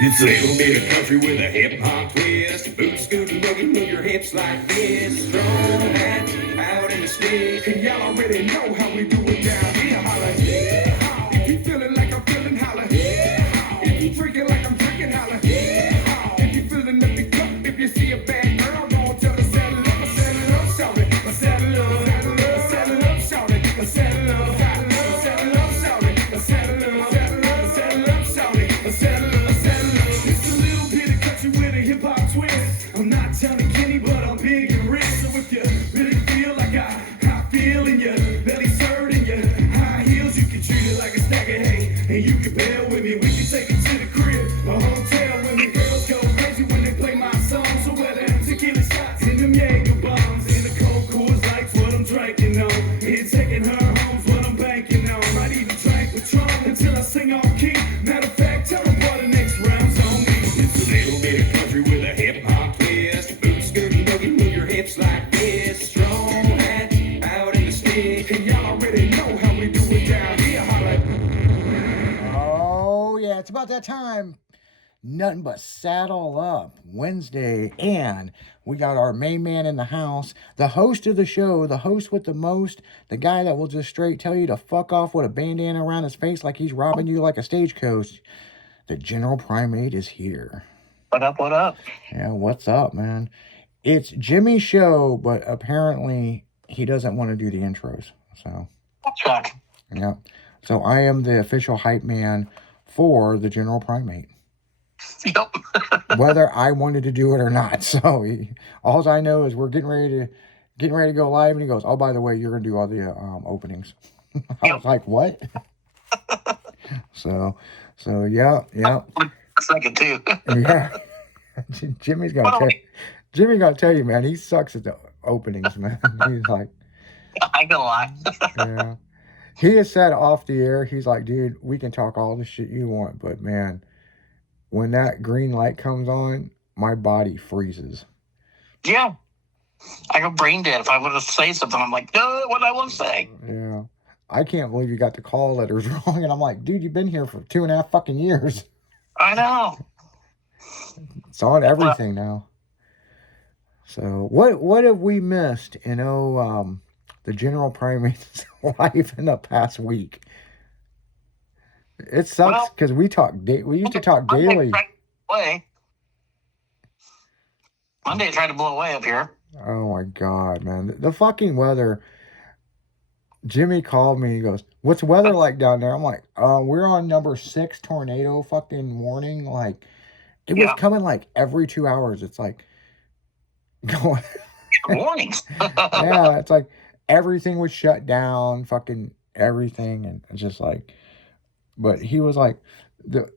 It's a little bit of country with a hip hop twist. Boot scootin' boogie, move your hips like this. Strong hat out in the stick, and y'all already know how we do it down here. Holla, yeah. If you feelin' like I'm feelin', holla, yeah. If you drinkin' like I'm drinkin', holla, yeah. If you feelin' up the cup, if you see a bad girl, don't tell her saddle up, shout it, saddle up, saddle up, shout it, saddle up, saddle up, shout it, saddle up, saddle up, shout it, saddle up. It's a little bit of country with a hip hop twist. I'm not Johnny Kenny, but I'm big and rich. So if you really feel like I feel in your belly shirt and your high heels, you can treat it like a stack of hay. And you can bail with me. We can take it to the crib, a hotel when the girls go crazy when they play my song. So whether tequila shots and them Jaeger bombs and the cold Coors Lights, what I'm drinking on, and taking her home's what I'm banking on. Might even drink Patron until I sing off key. Matter of fact, tell them what the next round's on me. It's a little bit of country with a hip hop twist. Boot scootin' boogie, move your hips like this. Strong hat out in the stick, and y'all already know how we do it down here. Holla. Oh, yeah, it's about that time. Nothing but Saddle Up Wednesday, and we got our main man in the house, the host of the show, the host with the most, the guy that will just straight tell you to fuck off with a bandana around his face like he's robbing you like a stagecoach. The General Primate is here. What up, what up? Yeah, what's up, man? It's Jimmy's show, but apparently he doesn't want to do the intros. So, Chuck. yeah. So I am the official hype man for the General Primate. Yep. Whether I wanted to do it or not. So all I know is we're getting ready to go live, and he goes, "Oh, by the way, you're gonna do all the openings." I was like, "What?" so yeah. A second too. Yeah. Jimmy's gonna tell you, man, he sucks at the openings, man. He's like, I ain't gonna lie. yeah. He has said off the air, he's like, dude, we can talk all the shit you want, but man, when that green light comes on, my body freezes. Yeah. I go brain dead if I would have said something. I'm like, no, what I want to say. Yeah. I can't believe you got the call letters wrong. And I'm like, dude, you've been here for 2.5 fucking years. I know. It's on everything now. So what have we missed in the General Primate's life in the past week? It sucks because we used to talk daily. Monday tried to blow away up here. Oh my God, man. The fucking weather. Jimmy called me. He goes, "What's the weather like down there?" I'm like, we're on number 6 tornado fucking warning. Like, it was coming like every 2 hours. It's like going warnings. Yeah, it's like everything was shut down, fucking everything, and it's just like. But he was like, the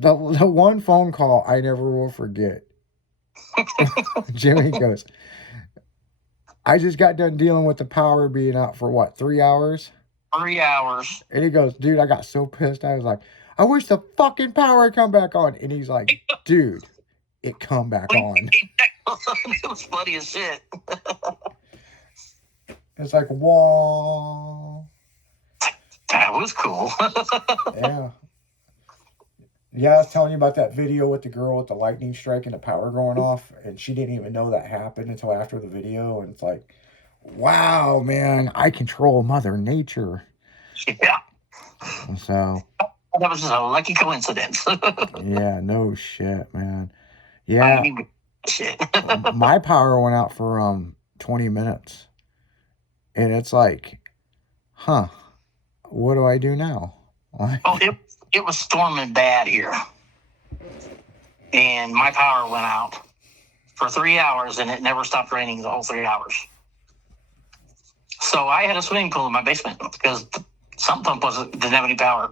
one phone call I never will forget. Jimmy goes, "I just got done dealing with the power being out for what, 3 hours?" 3 hours. And he goes, "Dude, I got so pissed. I was like, I wish the fucking power had come back on." And he's like, "Dude, it come back on." It was funny as shit. It's like, whoa. That was cool. Yeah. Yeah, I was telling you about that video with the girl with the lightning strike and the power going off, and she didn't even know that happened until after the video, and it's like, wow, man, I control Mother Nature. Yeah. So. That was just a lucky coincidence. Yeah, no shit, man. Yeah. I mean, shit. My power went out for 20 minutes. And it's like, what do I do now? It was storming bad here. And my power went out for 3 hours, and it never stopped raining the whole 3 hours. So I had a swimming pool in my basement because the sump pump didn't have any power.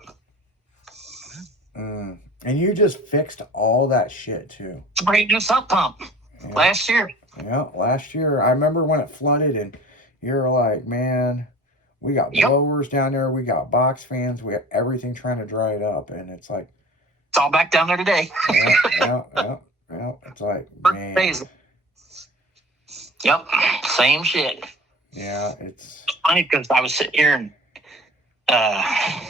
And you just fixed all that shit too. Brand new sump pump last year. Yeah, last year. I remember when it flooded, and you're like, man, we got blowers down there, we got box fans, we have everything trying to dry it up, and it's like, it's all back down there today. Yeah. It's like, man. Crazy. Yep, same shit. Yeah, it's funny because I was sitting here and I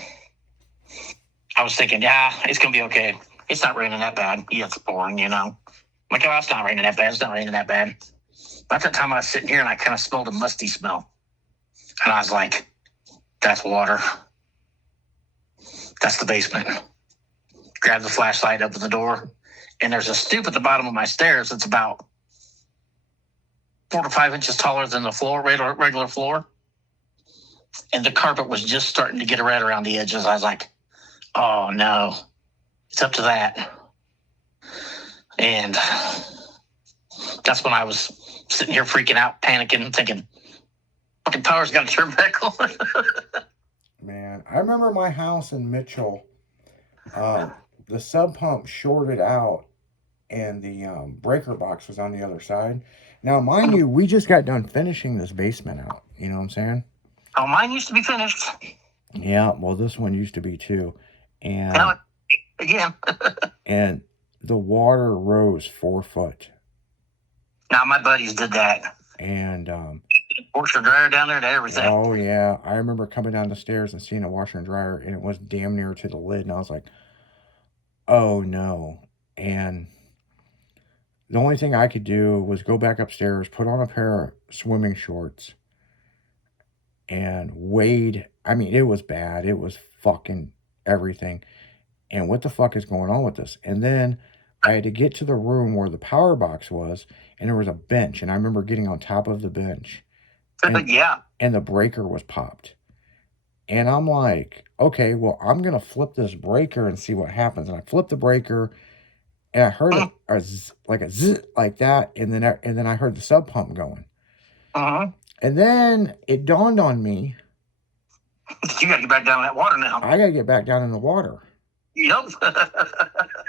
was thinking, it's gonna be okay. it's not raining that bad. Yeah, it's boring, you know. I'm like, oh, it's not raining that bad. It's not raining that bad. About that time I was sitting here and I kind of smelled a musty smell. And I was like, that's water. That's the basement. Grab the flashlight, open the door, and there's a stoop at the bottom of my stairs that's about 4 to 5 inches taller than the floor, regular floor. And the carpet was just starting to get red around the edges. I was like, oh no, it's up to that. And that's when I was sitting here freaking out, panicking, thinking, fucking power's got to turn back on. Man, I remember my house in Mitchell, the sub pump shorted out and the breaker box was on the other side. Now, mind you, we just got done finishing this basement out. You know what I'm saying? Oh, mine used to be finished. Yeah, well, this one used to be too. And Now, again. and the water rose 4 foot. Now, my buddies did that. And Washer dryer down there to everything. oh yeah, I remember coming down the stairs and seeing a washer and dryer, and it was damn near to the lid, and I was like, oh no. And the only thing I could do was go back upstairs, put on a pair of swimming shorts, and wade. I mean, it was bad. It was fucking everything. And what the fuck is going on with this? And then I had to get to the room where the power box was, and there was a bench, and I remember getting on top of the bench. And, Yeah. and the breaker was popped. And I'm like, okay, well, I'm going to flip this breaker and see what happens. And I flipped the breaker, and I heard a zzz, like a zzz, like that. And then I heard the sub pump going. Uh-huh. And then it dawned on me, You got to get back down in that water now. I got to get back down in the water. Yep.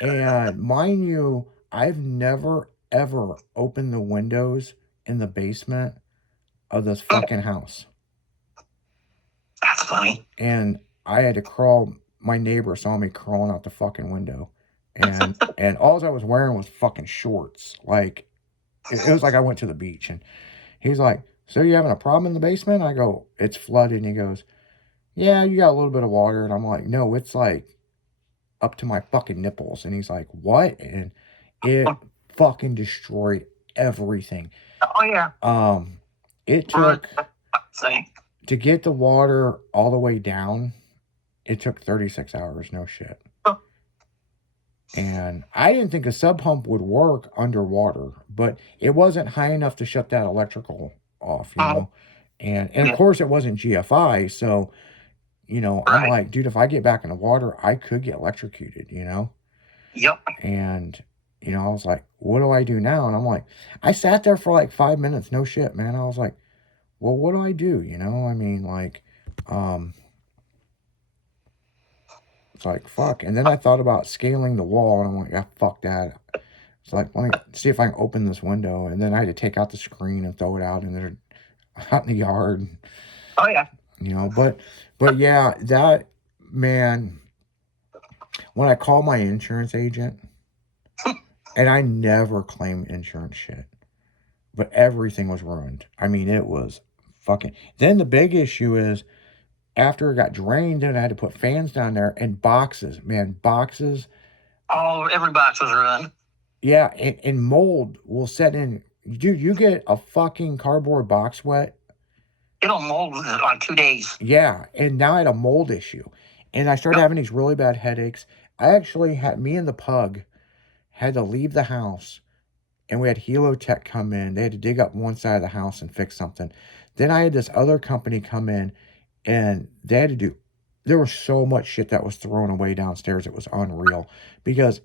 And mind you, I've never, ever opened the windows in the basement of this fucking house. That's funny. And I had to crawl. My neighbor saw me crawling out the fucking window. And all I was wearing was fucking shorts. Like, it was like I went to the beach. And he's like, so you having a problem in the basement? I go, it's flooded. And he goes, yeah, you got a little bit of water. And I'm like, no, it's like up to my fucking nipples. And he's like, what? And it fucking destroyed everything. Oh, yeah. It took, Same. to get the water all the way down, it took 36 hours, no shit. Huh. And I didn't think a sub pump would work underwater, but it wasn't high enough to shut that electrical off, you know? And of course it wasn't GFI, so, you know, I'm Right. like, dude, if I get back in the water, I could get electrocuted, you know? Yep. And, you know, I was like, what do I do now? And I'm like, I sat there for like 5 minutes, no shit, man. I was like, well, what do I do? You know, I mean, like, it's like, fuck. And then I thought about scaling the wall, and I'm like, ah, fuck that. It's like, let me see if I can open this window. And then I had to take out the screen and throw it out out in the yard, Oh, yeah. you know. But yeah, that, man, when I called my insurance agent, and I never claimed insurance shit, but everything was ruined. I mean, it was fucking. Then the big issue is, after it got drained, then I had to put fans down there and boxes. Man, boxes. Oh, every box was ruined. Yeah, and mold will set in. Dude, you get a fucking cardboard box wet. It'll mold on 2 days. Yeah, and now I had a mold issue. And I started having these really bad headaches. I actually had, me and the pug had to leave the house. And we had Helotech come in. They had to dig up one side of the house and fix something. Then I had this other company come in, and they had to do, there was so much shit that was thrown away downstairs. It was unreal, because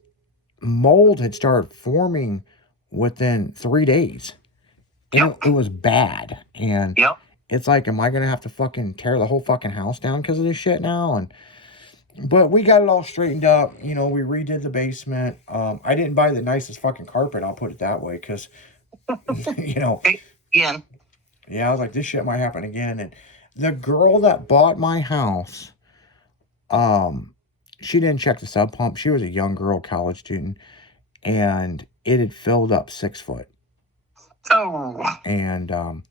mold had started forming within 3 days. And it was bad. And Yep. it's like, am I going to have to fucking tear the whole fucking house down because of this shit now? But we got it all straightened up. You know, we redid the basement. I didn't buy the nicest fucking carpet, I'll put it that way, because, you know, Again. yeah, I was like, this shit might happen again. And the girl that bought my house, she didn't check the sub pump. She was a young girl, college student, and it had filled up 6 foot. Oh. And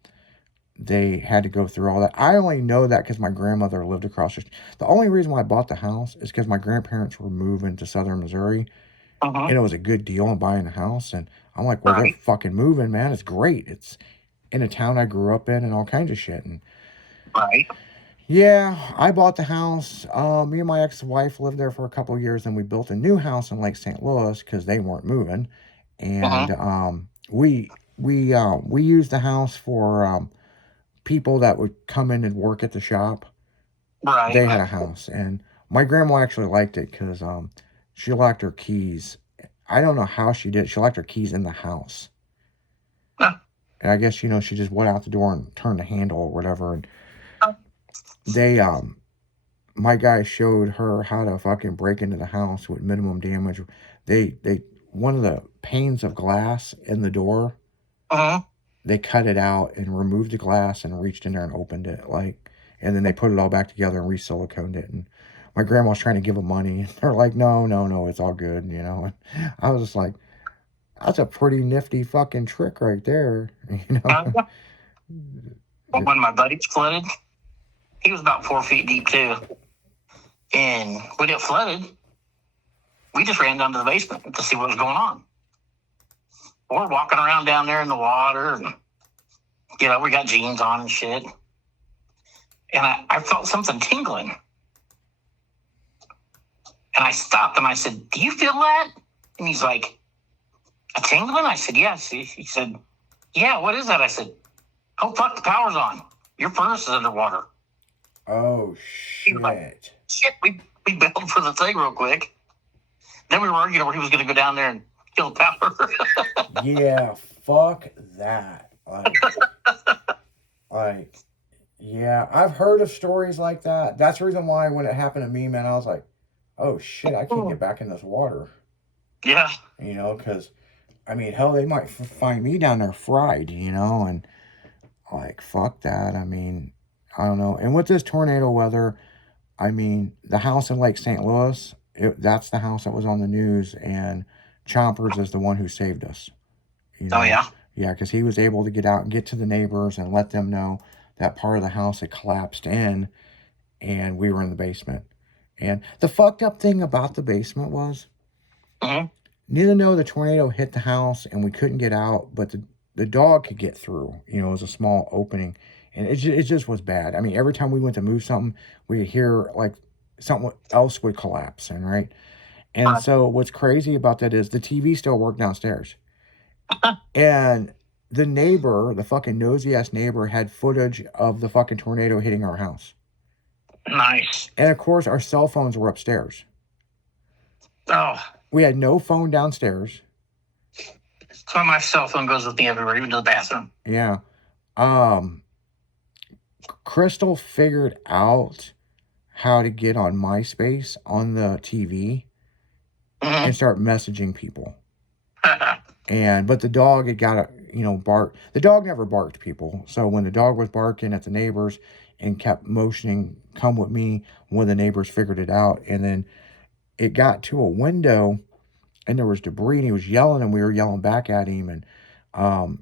they had to go through all that. I only know that because my grandmother lived across the street. The only reason why I bought the house is because my grandparents were moving to southern Missouri, and it was a good deal on buying a house. And I'm like, well, they're Right. fucking moving, man. It's great. It's in a town I grew up in and all kinds of shit. And Right. yeah, I bought the house. Me and my ex-wife lived there for a couple of years, and we built a new house in Lake St. Louis because they weren't moving. And we used the house for people that would come in and work at the shop. Right. They had a house, and my grandma actually liked it because she locked her keys. I don't know how she did. She locked her keys in the house, Huh. and I guess she just went out the door and turned the handle or whatever. And Huh. they my guy showed her how to fucking break into the house with minimum damage. They one of the panes of glass in the door, they cut it out and removed the glass and reached in there and opened it, and then they put it all back together and re-siliconed it. And my grandma was trying to give them money. They're like, no, it's all good, And I was just like, that's a pretty nifty fucking trick right there, When my buddies flooded, he was about 4 feet deep too. And when it flooded, we just ran down to the basement to see what was going on. We're walking around down there in the water, and we got jeans on and shit. And I felt something tingling. And I stopped and I said, "Do you feel that?" And he's like, "A tingling?" I said, "Yes." He said, "Yeah, what is that?" I said, "Oh, fuck, the power's on. Your furnace is underwater." Oh, He was like, "Shit, we bailed for the thing real quick." Then we were arguing where he was going to go down there and kill the power. Yeah, fuck that. Yeah, I've heard of stories like that. That's the reason why when it happened to me, man, I was like, oh shit, I can't get back in this water. Yeah. Because, hell, they might find me down there fried, and fuck that. I don't know. And with this tornado weather, the house in Lake St. Louis, that's the house that was on the news, and Chompers is the one who saved us. Oh, yeah? Yeah, because he was able to get out and get to the neighbors and let them know that part of the house had collapsed in, and we were in the basement. And the fucked up thing about the basement was, neither know the tornado hit the house and we couldn't get out, but the dog could get through. It was a small opening, and it just was bad. Every time we went to move something, we'd hear something else would collapse, and so what's crazy about that is the TV still worked downstairs. And the neighbor, the fucking nosy ass neighbor, had footage of the fucking tornado hitting our house. Nice. And of course, our cell phones were upstairs. Oh. We had no phone downstairs. So my cell phone goes with me everywhere, even to the bathroom. Yeah. Crystal figured out how to get on MySpace on the TV and start messaging people. But the dog had got bark. The dog never barked people. So when the dog was barking at the neighbors and kept motioning, "Come with me," one of the neighbors figured it out. And then it got to a window and there was debris and he was yelling and we were yelling back at him. And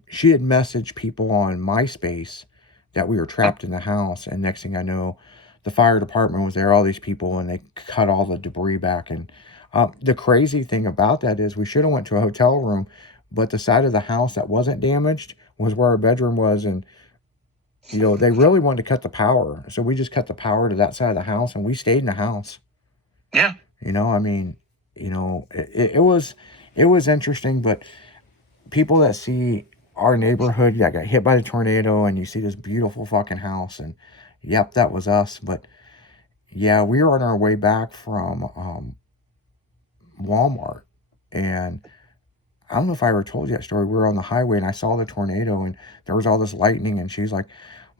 she had messaged people on MySpace that we were trapped in the house. And next thing I know, the fire department was there, all these people, and they cut all the debris back. And the crazy thing about that is we should have went to a hotel room, but the side of the house that wasn't damaged was where our bedroom was. And, they really wanted to cut the power. So we just cut the power to that side of the house and we stayed in the house. Yeah. It was interesting, but people that see our neighborhood that got hit by the tornado and you see this beautiful fucking house and yep, that was us. But yeah, we were on our way back from Walmart, and I don't know if I ever told you that story. We were on the highway and I saw the tornado and there was all this lightning, and she's like,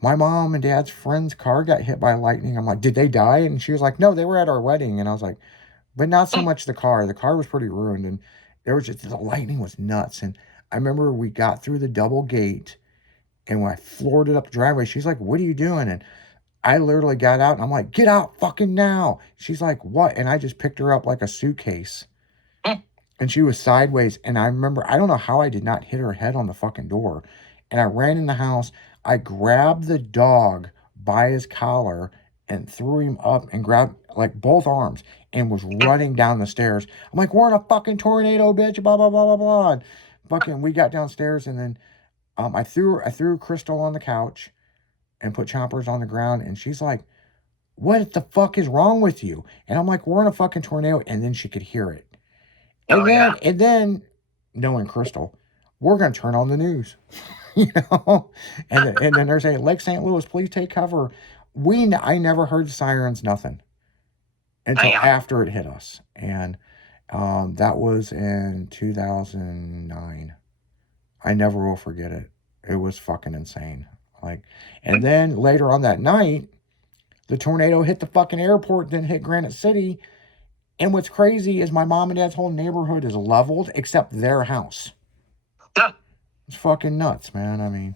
my mom and dad's friend's car got hit by lightning. I'm like, did they die? And she was like, no, they were at our wedding. And I was like, but not so much the car. The car was pretty ruined, and there was just, the lightning was nuts. And I remember we got through the double gate, and when I floored it up the driveway, she's like, what are you doing? And I literally got out and I'm like, get out fucking now. She's like, what? And I just picked her up like a suitcase. And she was sideways. And I remember, I don't know how I did not hit her head on the fucking door. And I ran in the house. I grabbed the dog by his collar and threw him up and grabbed like both arms and was running down the stairs. I'm like, we're in a fucking tornado, bitch, blah, blah, blah, blah, blah. And fucking, we got downstairs, and then I threw Crystal on the couch and put Chompers on the ground, and she's like, what the fuck is wrong with you? And I'm like, we're in a fucking tornado, and then she could hear it. And then, knowing Crystal, we're going to turn on the news, you know? And then they're saying, Lake St. Louis, please take cover. I never heard the sirens, nothing, until after it hit us. And that was in 2009. I never will forget it. It was fucking insane. Like, and then later on that night, the tornado hit the fucking airport, then hit Granite City. And what's crazy is my mom and dad's whole neighborhood is leveled except their house. It's fucking nuts, man. I mean,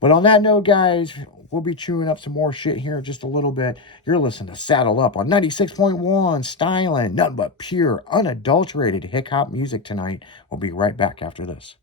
but on that note, guys, we'll be chewing up some more shit here in just a little bit. You're listening to Saddle Up on 96.1, styling, nothing but pure, unadulterated hip hop music tonight. We'll be right back after this.